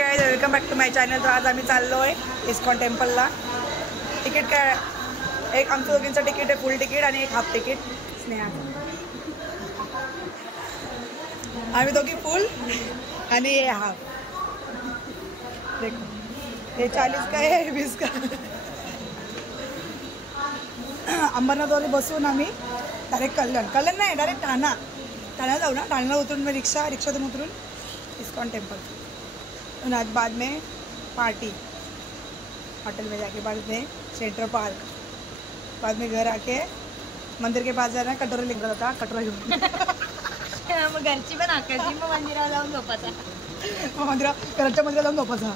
Welcome back to my channel. तर आज आम्ही चाललोय इस्कॉन टेम्पलला. तिकीट काय, एक आमचं दोघींचं तिकीट आहे फुल तिकीट आणि एक हाफ तिकीट. स्नेहा आम्ही दोघी फुल आणि हे हाफ. देखो हे 40 का आहे 20 का. अंबरनाथवर बसून आम्ही डायरेक्ट कल्याण नाही डायरेक्ट ठाणा जाऊ ना. ठाण्याला उतरून मग रिक्षातून उतरून इस्कॉन टेम्पल. और आज बाद में पार्टी होटल में जाके, बाद में सेंट्रल पार्क, बाद में घर आके मंदिर के पास जाना. कटोरा लिखला होता, कटोरा घेऊन मग घरची पण आकाशी मग मंदिरात जाऊन झोपायचा. मग घरच्या मंदिरात जाऊन झोपायचा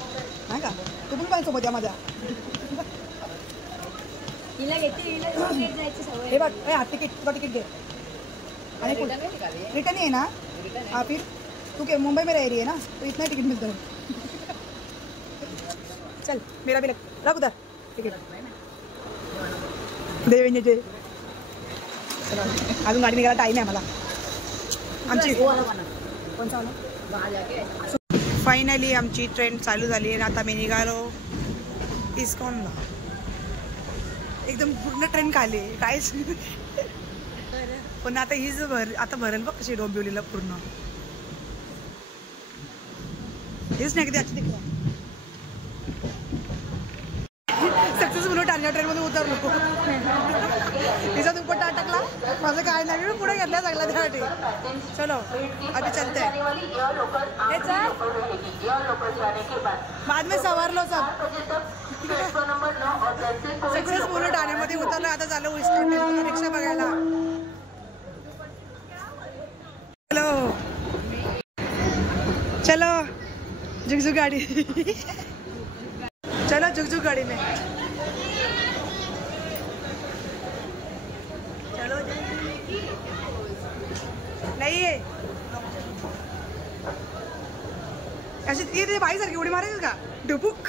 नाही का. तू पण सोबत या माझ्या. हिला घेते जायची सवय. हे बघ हाफ तिकीट, तुला तिकीट घे आणि रिटर्न है ना. हाँ फिर तू क्या मुंबई में रह रही है ना, तो इतना टिकट मिलता है. चल मेरा भी रख उधर टिकट देवेंगे. चला अजून गाडी निघायला टाईम आहे मला आमची. कोणचा फायनली आमची ट्रेन चालू झाली आहे. आता मी निघालो इस्कॉनला. एकदम पूर्ण ट्रेन खाली काहीच. पण आता हीच आता भरेल बघ कशी डोंबिवलीला पूर्ण. हेच नाही कधी आजची देखील सक्सेसफुल टारण्या ट्रेनमध्ये उतरलो. तिचा दुपट्टा अटकला माझं काय नाही पुढे घेतला सगळा त्यासाठी. चलो अभी चलते हैं. बाद में सवारलो सब. सक्सेसफुल ठाण्यामध्ये उतरलो. आता चालू इस्कॉन टेम्पल रिक्षा बघायला. चलो चलो झुकझुक गाड़ी. चलो झुकझुक गाड़ी में चलो. नहीं है अशी ती बाई सारखी उडी मारायची का डुबुक.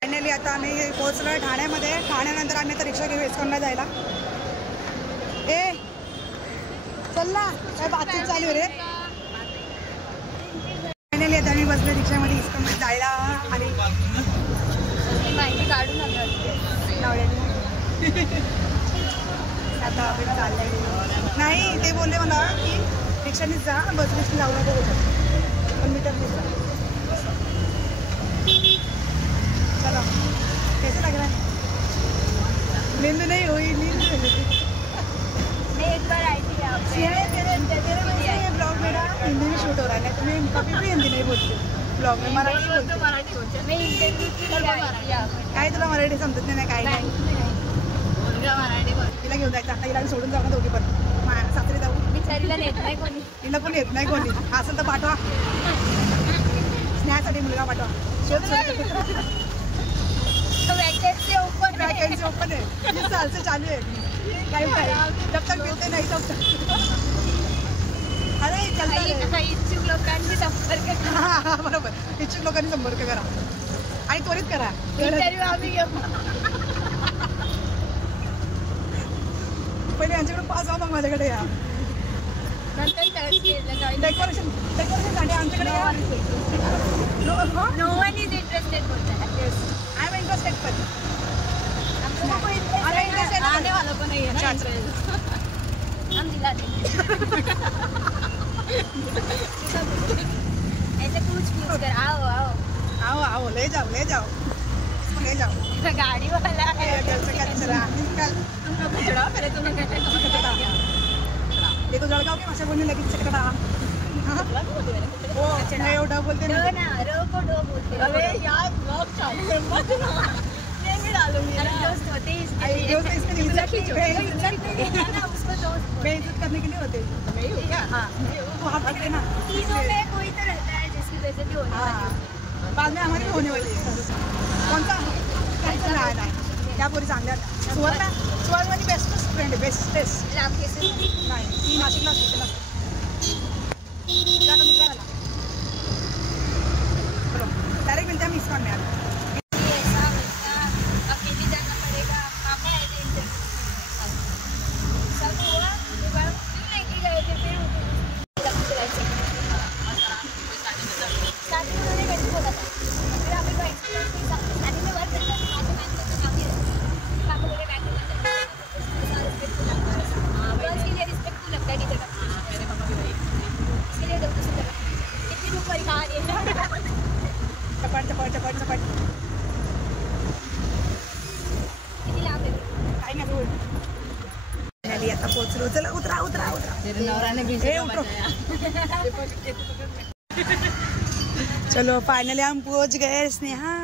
फायनली आता आम्ही पोहोचलो ठाण्यामध्ये. ठाण्यानंतर आम्ही आता रिक्षा घेऊ इस्कॉनला जायला. ए चल ना काय बातचीत चालू रे. फायनली आता आम्ही बसलो रिक्षामध्ये इस्कॉनमध्ये जायला. आणि काढून आता आपण चाललंय. नाही ते बोलले मला की रिक्षानेच जा, बस रिक्षा जाऊ नको बोलतो. पण मी तर चला कैसे लग रहा है. नींद नहीं हुई. मैं एक बार आई थी तेरे ब्लॉग मेरा हिंदी में शूट हो रहा है. तुम्हें कभी भी हिंदी नहीं बोलती ब्लॉग में. मराठी बोलते. मैं इंटरव्यू काय तुला मराठी समजत नाही काय नाही. तिला घेऊन जायचं आता. हिला सोडून जाऊ ना दोघी पण. सासरी जाऊ. बिचारीला नेत नाही कोणी. तिला पण येत नाही कोणी. असेल तर पाठवा. स्नेहासाठी मुलगा पाठवा. वैकेंसी ओपन आहे 20 साल से चालू है. जब तक मिलते नहीं तब तक. अरे इच्छुक लोकांनी संपर्क करा. हा बरोबर. इच्छुक लोकांनी संपर्क करा आणि त्वरित करा. इंटरव्ह्यू आम्ही घेऊ. पहिले यांच्याकडे पास व्हा मग माझ्याकडे या. डेकोरेशन साठी आमच्याकडे या. नो वन इज इंटरेस्टेड बोलता है. आय एम इंटरेस्टेड पण आने वालों को नहीं है ना. हम दिला देंगे. ऐसे पूछ कर आओ आओ आओ आओ ले जाओ गाड़ी वाला है. देखो लड़का के भाषा बोलने लगी चटकटा. वो नहीं उठा बोलते ना रो को डो बोलते. अरे यार ब्लॉग चालू है मत ना. मैं डालूंगी. दोस्त होते हैं इसके बेइज्जत करने के लिए होते. नहीं हो क्या. हाँ वहाँ पकड़े ना. तीनों में कोई तो रहता है जिसकी बेइज्जती होने वाली है. बाद में हमारी होने वाली है. कौन सा राहिला त्या पोरी चांगल्या. सुवर्ण माझी बेस्टेस्ट फ्रेंड आहे. बेस्टेस्ट. नाही ती नाशिकला असते. डायरेक्ट मिलते हम इस्कॉन में. अकेले जाना पड़ेगा. पापा आए थे इंटरव्यू सब हुआ. लेके गए थे फिर किती रुपये कहाणी चपाट चपाट चपाट चपाट. किती लांब आहे काही नाही रोड. फायनली आता पोहोचलो. चला उतरा उतरा उतरा. ए, उतरो. चलो फाइनली हम पहुंच गए स्नेहा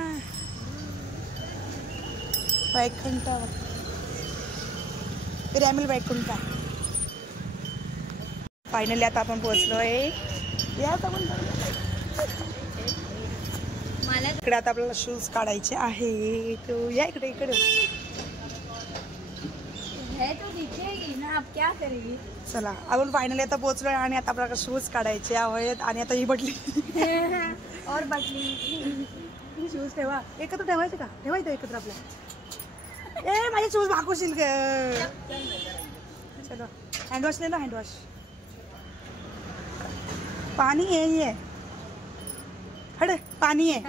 वैकुंठ. पिरामिल वैकुंठ. फायनली आता आपण पोहोचलोय. या मला इकडे आता आपल्याला शूज काढायचे आहे. तो या इकडे इकडे. है तो दिखेगी ना, आप क्या करेगी. चला आपण फायनली आता पोहोचलोय आणि आता आपल्याला शूज काढायचे आहेत. आणि आता ही बटली और बटली शूज ठेवा. एकत्र ठेवायचे का? ठेवायचं एकत्र आपल्या. ए माझे शूज भागवशील ग. चलो हँडवॉश ले लो. हँडवॉश. पानी है ये. हट पानी है.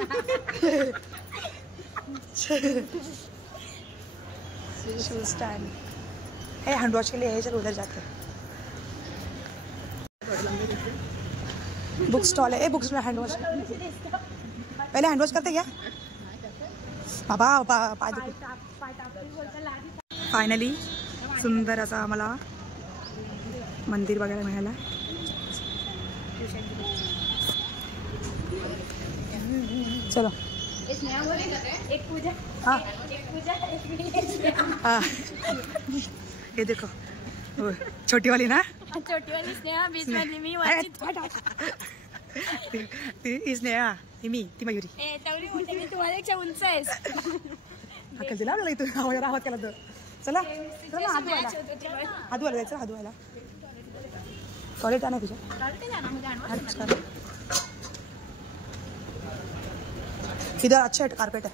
शूज स्टैंड है. हैंड वॉश के लिए है. चलो उधर जाते हैं. बुक स्टॉल है. Book stall hand wash. पहले हैंड वॉश करते क्या बाबा. पाय फायनली सुंदर असा आम्हाला मंदिर बघायला मिळाला. चलो एक पूजा. हाँ एक पूजा एक हाँ. ये देखो वो छोटी वाली ना. छोटी वाली स्नेहा, बीच वाली मी, ती स्नेहा. ती मयुरी. तेवढी मोठी मी तुम्हाला उंच आहेस. अक्कल दिला आपल्याला इथून. आवाज केला तर. चला चला हात धुवायला. हात धुवायला जायचं. हात धुवायला. टॉयलेट आहे ना तुझ्या. इधर अच्छा कारपेट है.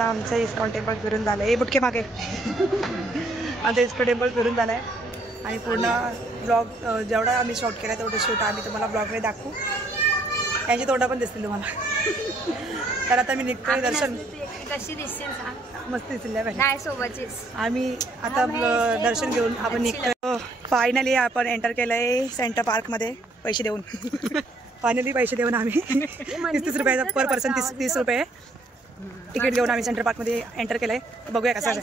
आता आमचं इस्कॉन टेम्पल फिरून झालं आहे. बुटके मागे आमचं इस्कॉन टेम्पल फिरून झालं आहे आणि पूर्ण ब्लॉग जेवढा आम्ही शॉट केला तेवढं शूट आम्ही तुम्हाला ब्लॉगमध्ये दाखवू. यांची तोंडा पण दिसतील तुम्हाला. तर आता मी निघतोय. दर्शन कशी दिसते मस्त दिसतील नाही सोबतचीच. आम्ही आता दर्शन घेऊन आपण निघतोय. फायनली आपण एंटर केलंय सेंटर पार्कमध्ये पैसे देऊन. फायनली पैसे देऊन आम्ही 30 रुपये पर पर्सन 30 रुपये तिकीट घेऊन आम्ही सेंटर पार्कमध्ये एंटर केलंय. बघूया कसं आहे.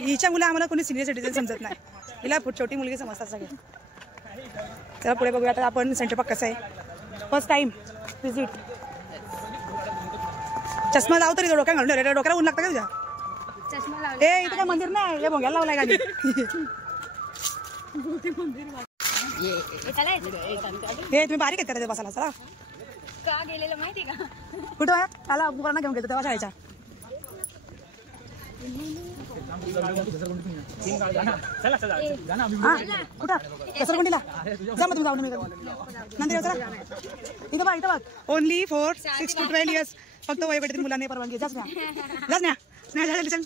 हिच्या मुलं आम्हाला कोणी सिनियर सिटीजन समजत नाही. हिला छोटी मुलगी समजतात सगळे. चला पुढे बघूया आता आपण सेंटर पार्क कसं आहे. First time visit. चष्मा लाव तरी डोक्यात घालून ठेवले. डोक्याला ऊन लागतं का तुझ्या? ए इथं काय मंदिर नाही. हे भोग्याला लावलाय गाडी. हे तुम्ही बारीक येते बसायला. चला का गेलेलं माहिती का? कुठं आहे त्याला मुलांना घेऊन घेतो तेव्हा शाळेच्या. हा कुठं घसरगुंडीला जा मग तुम्ही जाऊन मी नंतर चला. इथं बघ ओनली फॉर 6 to 12 years फक्त वयोगटातील मुलांनी परवानगी. जाच ना चल.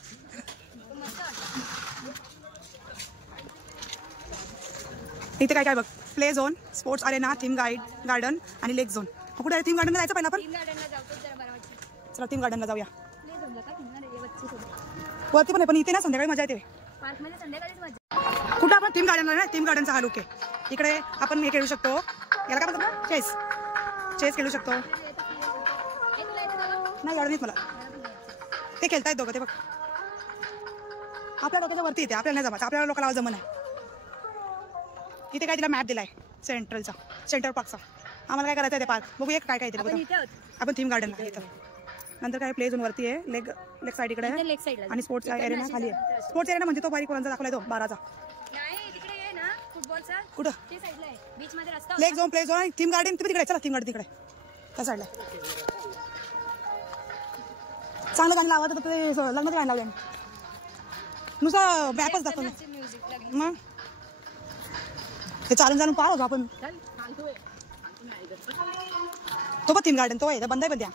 इथे काय काय बघ. Play zone, sports Arena, theme garden आणि लेक झोन. कुठे थीम गार्डनला जायचं पहिला आपण. चला थीम गार्डनला जाऊया. वरती पण आहे पण इथे ना संध्याकाळी मजा येते. कुठं आपण थीम गार्डनला ना. थीम गार्डनचा हा लुक आहे. इकडे आपण हे खेळू शकतो. याला काय म्हणतात चेस खेळू शकतो. नाही गार्डन मला ते खेळतायत दोघं. ते बघ आपल्या डोक्याच्या वरती येते. आपल्याला नाही जमायचं. आपल्याला लोकांना जमत नाही. इथे काय तिला मॅप दिलाय सेंटर पार्कचा. आम्हाला काय करायचं आहे ते पार्क. बघूया काय काय ते. आपण थीम गार्डनला इथं. नंतर काय प्ले झोन वरती आहे. लेग साईड इकडे आहे आणि स्पोर्ट्स एरिया खाली आहे. स्पोर्ट्स एरिया म्हणजे तो बारीक कोणाचा दाखवलाय तो 12चा. कुठं लेग झोन, प्ले झोन आणि थीम गार्डन तिकडे. चला थीम गार्डन तिकडे त्या साईडला. चांगलं गाणं लावा तर ते लग्नाचं गाणं लावलं नुसतं मॅपच दाखवलं. मग हे चालून पार होतो आपण. तो पण थीम गार्डन तो आहे बंद आहे पण त्या.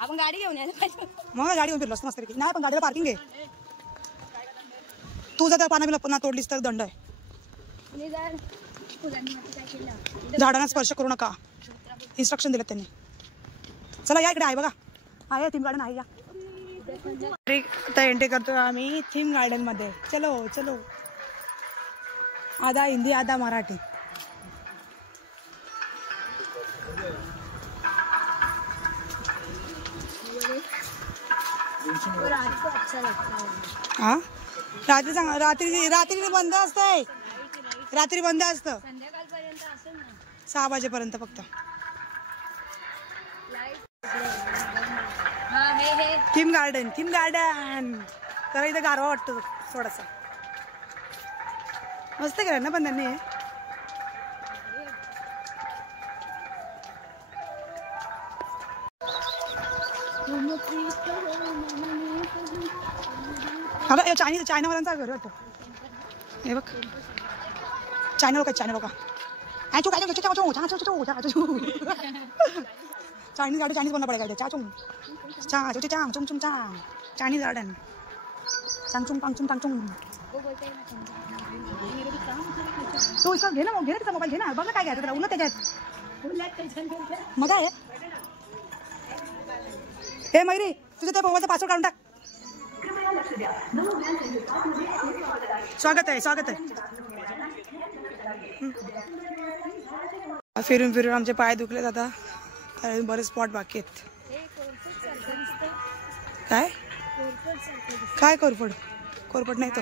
आपण गाडी घेऊन यायला पाहिजे. मग गाडी घेऊन फिरलो असतो मस्त पैकी. नाही पण गाडीला पार्किंग आहे. तू जर पाना बिना तोडलीस तर दंड आहे. झाडांना स्पर्श करू नका इन्स्ट्रक्शन दिलं त्यांनी. चला या इकडे आहे बघा. आहे थीम गार्डन आहे. या आता एंट्री करतोय आम्ही थीम गार्डन मध्ये. चलो आधा हिंदी आधा मराठी. हा रात्री बंद असतंय. रात्री बंद असतं 6 वाजेपर्यंत फक्त. थीम गार्डन तर इथं गारवा वाटतो थोडासा. मस्त केलं ना पण त्यांनी. चायनावाल्यांचा घर वाटतं हे बघ. चायना लोक चायनीज गाड़ी चाइनीज बोलना पड़ेगा. चाइनीज गार्डन चांगचुंग पांगचुंग तांगचुंग. तो इसका घे ना तिचा मोबाईल घे ना. बघ ना काय घ्यायचं त्याला. उलट त्याच्यात मजा आहे. हे मयुरी तुझं त्या मोबाईलचा पासवर्ड काढून टाक. स्वागत आहे. फिरून आमचे पाय दुखलेत आता. बरेच स्पॉट बाकी आहेत. काय कोरफड नाही तो.